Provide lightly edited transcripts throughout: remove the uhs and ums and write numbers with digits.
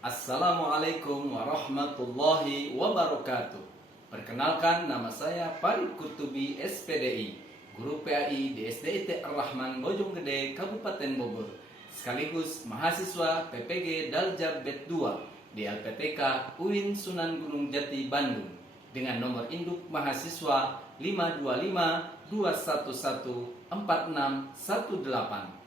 Assalamualaikum warahmatullahi wabarakatuh. Perkenalkan, nama saya Farid Kutubi SPDI, Guru PAI di SDIT Ar-Rahman Bojonggede, Kabupaten Bogor, sekaligus mahasiswa PPG Daljab Bet 2 di LPTK UIN Sunan Gunung Jati Bandung, dengan nomor induk mahasiswa 52521141618.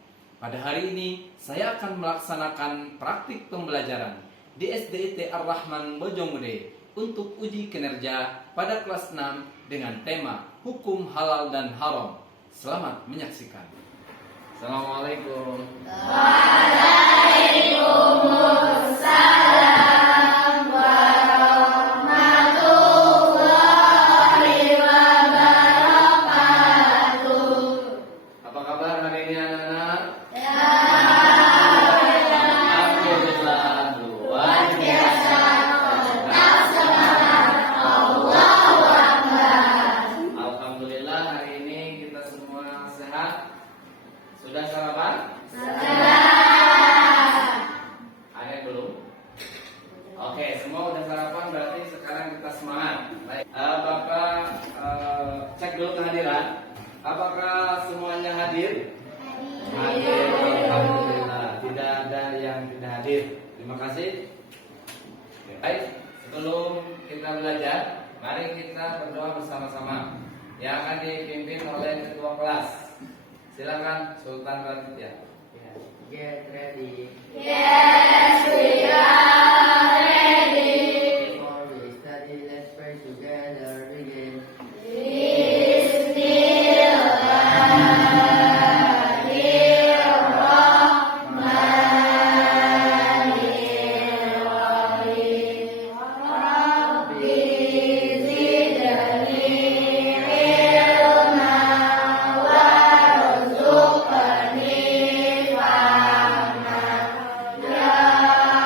Pada hari ini, saya akan melaksanakan praktik pembelajaran di SDIT Ar-Rahman Bojonggede untuk uji kinerja pada kelas 6 dengan tema Hukum Halal dan Haram. Selamat menyaksikan. Assalamualaikum. Waalaikumsalam warahmatullahi wabarakatuh. Apa kabar hari ini anak-anak? Sudah sarapan? Sudah. Ada yang belum? Oke, semua udah sarapan, berarti sekarang kita semangat. Baik, Bapak cek dulu kehadiran. Apakah semuanya hadir? Hadir. Alhamdulillah. Tidak ada yang tidak hadir. Terima kasih. Oke, baik, sebelum kita belajar, mari kita berdoa bersama-sama yang akan dipimpin oleh ketua kelas. Silakan Sultan Raditya. Get ready. Yes, we are ready. Before we study, let's pray together. Begin. Bismillahirrahmanirrahim. Rabbi zidni ilma warzuqni fahma. Ya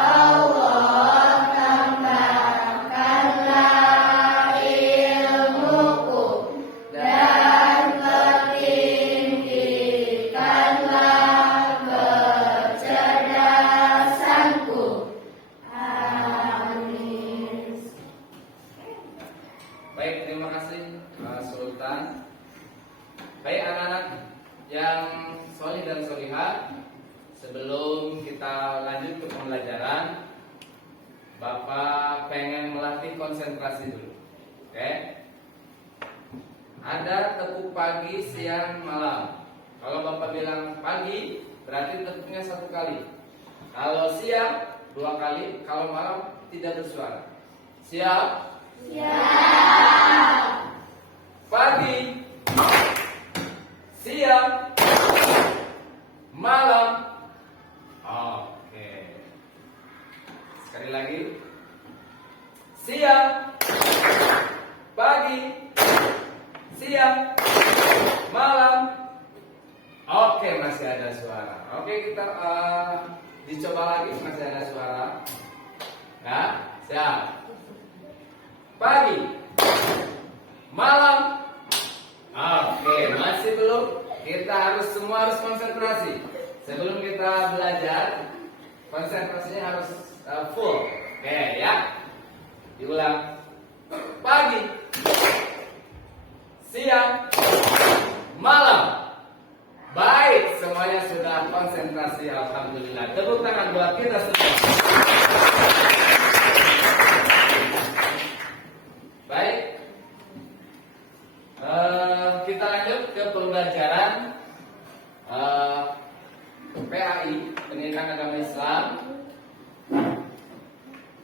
Allah, tambahkanlah ilmuku dan bertinggikanlah kecerdasanku. Amin. Baik, terima kasih Sultan. Baik anak-anak yang solih dan solihah, sebelum kita lanjut ke pembelajaran, Bapak pengen melatih konsentrasi dulu. Oke? Ada tepuk pagi, siang, malam. Kalau Bapak bilang pagi, berarti tepuknya 1 kali. Kalau siang 2 kali, kalau malam tidak bersuara. Siap? Pagi, siang, malam. Oke. Sekali lagi. Siang, pagi, siang, malam. Oke, masih ada suara. Oke, kita dicoba lagi, masih ada suara. Ya, siap. Pagi, malam. Oke, masih belum. Kita semua harus konsentrasi. Sebelum kita belajar, konsentrasinya harus full. Oke, ya. Diulang. Pagi, siang, malam. Baik, semuanya sudah konsentrasi. Alhamdulillah. Tepuk tangan buat kita semua. Baik. Kita lanjut ke pembelajaran PAI, Pendidikan Agama Islam.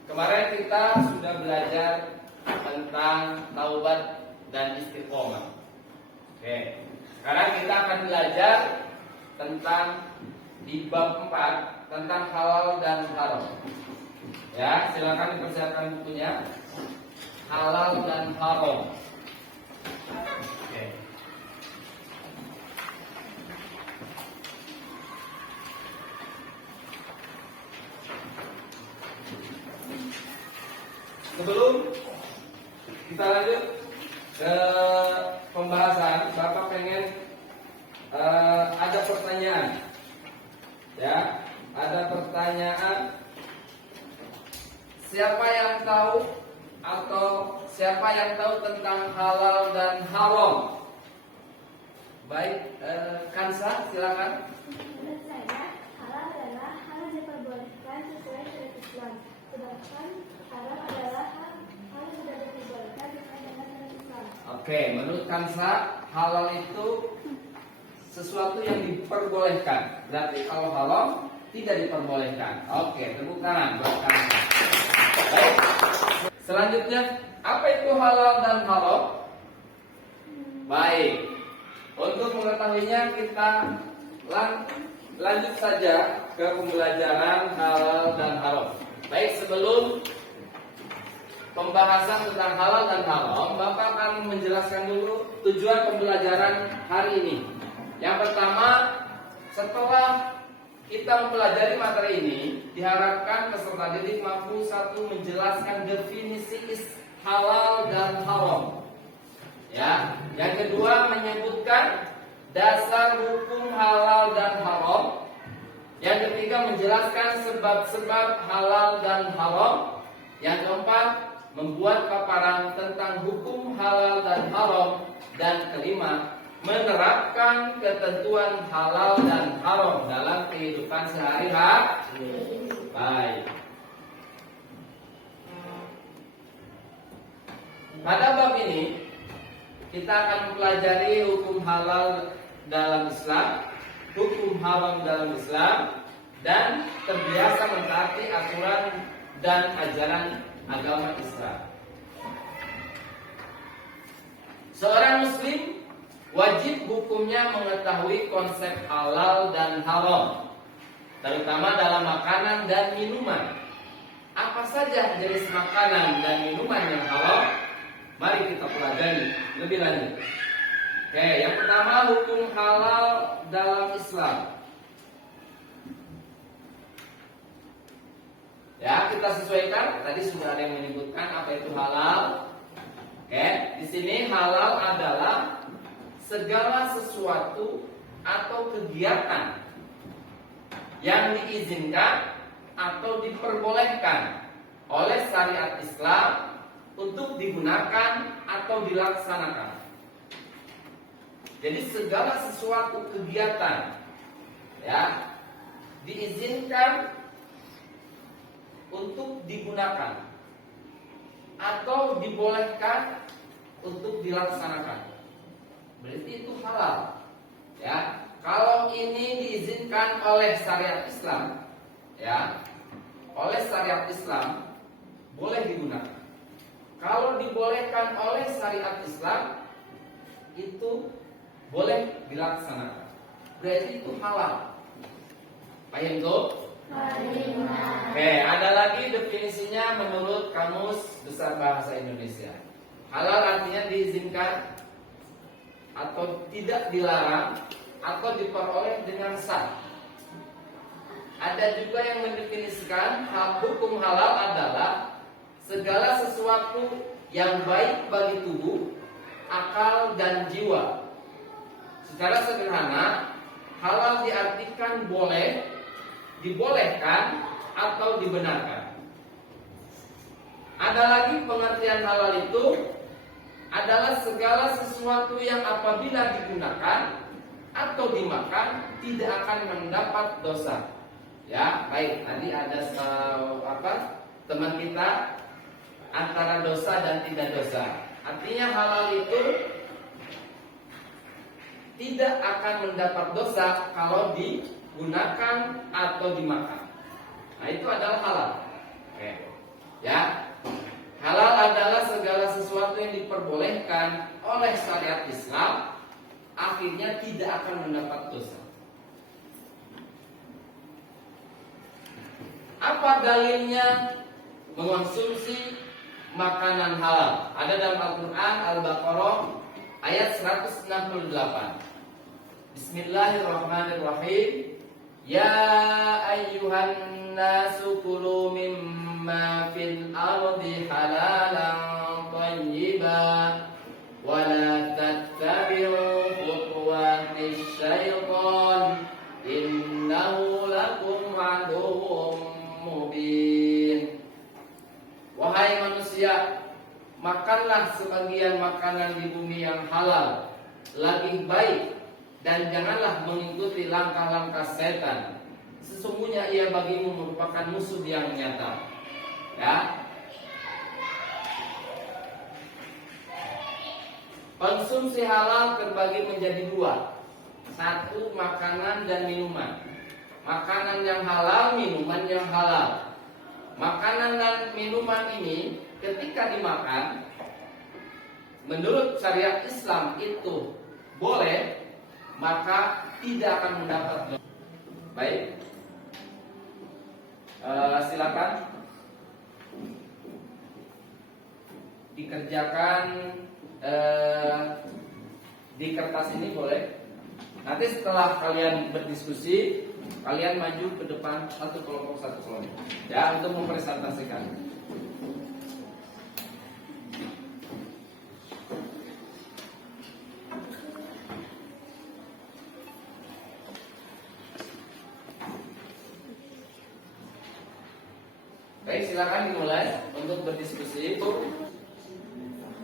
Kemarin kita sudah belajar tentang taubat dan istiqomah. Oke. Sekarang kita akan belajar tentang di bab 4 tentang halal dan haram. Ya, silakan dipersiapkan bukunya. Halal dan haram. Oke. Sebelum kita lanjut ke pembahasan, Bapak pengen ada pertanyaan, ya, ada pertanyaan siapa yang tahu atau siapa yang tahu tentang halal dan haram? Baik, Kansa, silakan. Menurut saya, halal adalah hal yang diperbolehkan sesuai syariat Islam. Sedangkan haram adalah hal yang tidak diperbolehkan sesuai dengan syariat Islam. Oke, menurut Kansa, halal itu sesuatu yang diperbolehkan. Berarti kalau haram tidak diperbolehkan. Oke, tepuk tangan buat Kansa. Baik. Selanjutnya, apa itu halal dan haram? Baik. Untuk mengetahuinya kita lanjut saja ke pembelajaran halal dan haram. Baik, sebelum pembahasan tentang halal dan haram, Bapak akan menjelaskan dulu tujuan pembelajaran hari ini. Yang pertama, setelah kita mempelajari materi ini, diharapkan peserta didik mampu satu menjelaskan definisi halal dan haram. Ya, yang kedua menyebutkan dasar hukum halal dan haram. Yang ketiga menjelaskan sebab-sebab halal dan haram. Yang keempat membuat paparan tentang hukum halal dan haram. Dan kelima menerapkan ketentuan halal dan haram dalam kehidupan sehari-hari. Baik. Pada bab ini kita akan mempelajari hukum halal dalam Islam, hukum haram dalam Islam, dan terbiasa mentaati aturan dan ajaran agama Islam. Seorang muslim wajib hukumnya mengetahui konsep halal dan haram, terutama dalam makanan dan minuman. Apa saja jenis makanan dan minuman yang halal? Mari kita pelajari lebih lanjut. Oke, yang pertama hukum halal dalam Islam. Ya, kita sesuaikan. Tadi sudah ada yang menyebutkan apa itu halal. Oke, di sini halal adalah segala sesuatu atau kegiatan yang diizinkan atau diperbolehkan oleh syariat Islam untuk digunakan atau dilaksanakan. Jadi segala sesuatu kegiatan ya diizinkan untuk digunakan atau dibolehkan untuk dilaksanakan. Berarti itu halal. Ya, kalau ini diizinkan oleh syariat Islam, ya, oleh syariat Islam boleh digunakan. Kalau dibolehkan oleh syariat Islam, itu boleh dilaksanakan. Berarti itu halal. Paham tuh? Oke, ada lagi definisinya menurut Kamus Besar Bahasa Indonesia. Halal artinya diizinkan atau tidak dilarang atau diperoleh dengan sah. Ada juga yang mendefinisikan hukum halal adalah segala sesuatu yang baik bagi tubuh, akal, dan jiwa. Secara sederhana, halal diartikan boleh, dibolehkan, atau dibenarkan. Ada lagi pengertian halal itu adalah segala sesuatu yang apabila digunakan atau dimakan tidak akan mendapat dosa. Ya, baik. Tadi ada teman kita antara dosa dan tidak dosa. Artinya halal itu tidak akan mendapat dosa kalau digunakan atau dimakan. Nah, itu adalah halal. Oke. Ya. Halal adalah segala sesuatu yang diperbolehkan oleh syariat Islam, akhirnya tidak akan mendapat dosa. Apa dalilnya mengonsumsi makanan halal? Ada dalam Al-Quran Al-Baqarah ayat 168. Bismillahirrahmanirrahim. Ya ayyuhan nasu kulu mimma fil ardi halalan tayyiban wa la tattabi'u khutuwatis syaitan innahu lakum aduwwum mubin. makanlah sebagian makanan di bumi yang halal, lebih baik, dan janganlah mengikuti langkah-langkah setan. Sesungguhnya ia bagimu merupakan musuh yang nyata. Ya. Konsumsi halal terbagi menjadi dua. Satu, makanan dan minuman. Makanan yang halal, minuman yang halal. Makanan dan minuman ini ketika dimakan, menurut syariat Islam itu boleh, maka tidak akan mendapat dosa. Baik, silakan dikerjakan di kertas ini boleh. Nanti setelah kalian berdiskusi, kalian maju ke depan satu kelompok ya, untuk mempresentasikan. Baik, silakan dimulai untuk berdiskusi.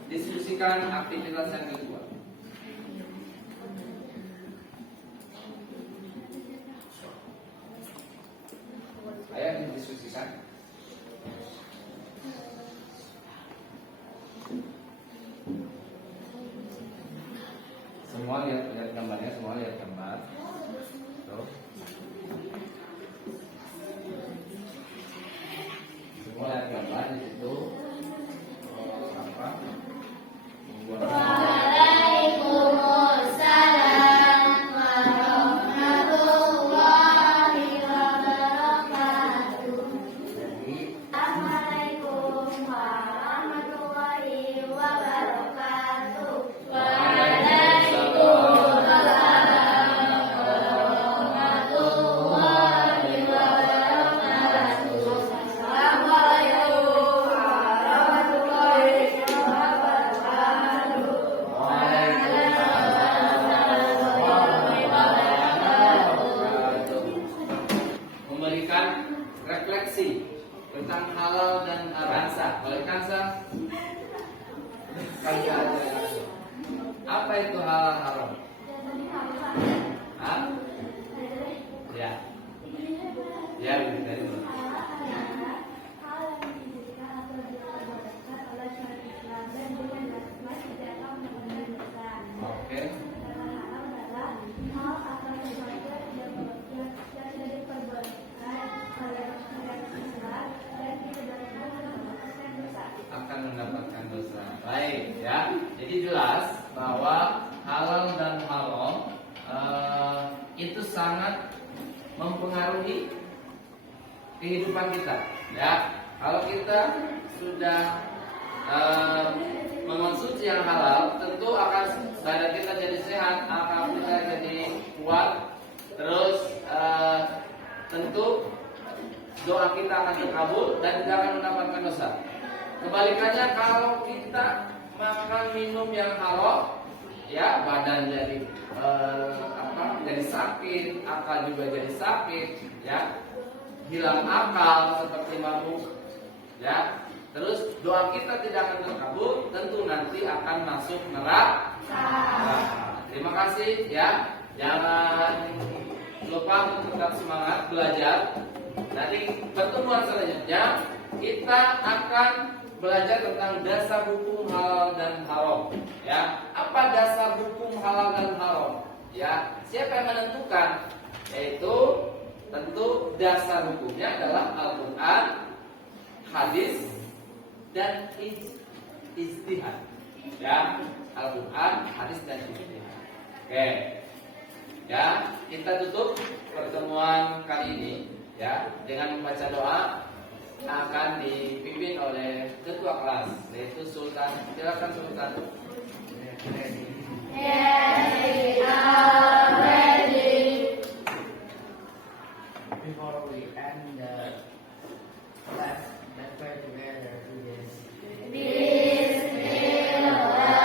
Diskusikan aktivitas yang kedua. Ayo didiskusikan. Semua lihat gambarnya, semua lihat gambar. Tuh. Semua lihat gambar di situ. Apa? Waalaikumsalam warahmatullahi wabarakatuh. Assalamualaikum warahmatullahi wabarakatuh. Memberikan refleksi tentang halal dan haram. Oleh Kansa, apa itu halal haram? Hah? Ya. Ya, dari dulu. Oke. Akan mendapatkan dosa. Baik, ya. Jadi jelas bahwa halal dan haram itu sangat mempengaruhi kehidupan kita. Ya, kalau kita sudah mengonsumsi yang halal, tentu akan badan kita jadi sehat, akal kita jadi kuat, terus tentu doa kita akan terkabul dan tidak akan mendapatkan dosa. Kebalikannya, kalau kita makan minum yang haram, ya badan jadi jadi sakit, akal juga jadi sakit, ya hilang akal seperti mabuk, ya. Terus doa kita tidak akan terkabul, tentu nanti akan masuk neraka. Terima kasih, ya. Jangan lupa untuk tetap semangat belajar. Nanti pertemuan selanjutnya kita akan belajar tentang dasar hukum halal dan haram. Ya, apa dasar hukum halal dan haram? Ya, siapa yang menentukan? Yaitu tentu dasar hukumnya adalah Al-Quran, hadis, dan ijtihad. Ya, Al-Quran, hadis, dan ijtihad. Oke. Ya, kita tutup pertemuan kali ini ya dengan membaca doa akan dipimpin oleh ketua kelas, yaitu Sultan. Silakan Sultan. Before we end the class, let's pray together today. Subhanallah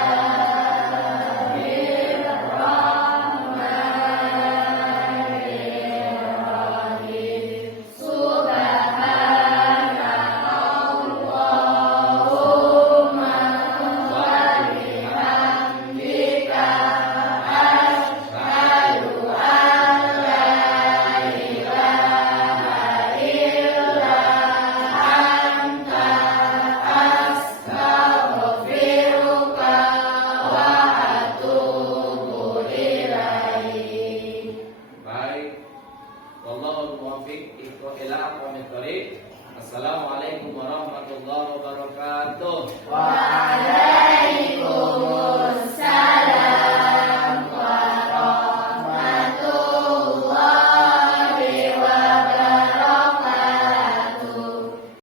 وعلى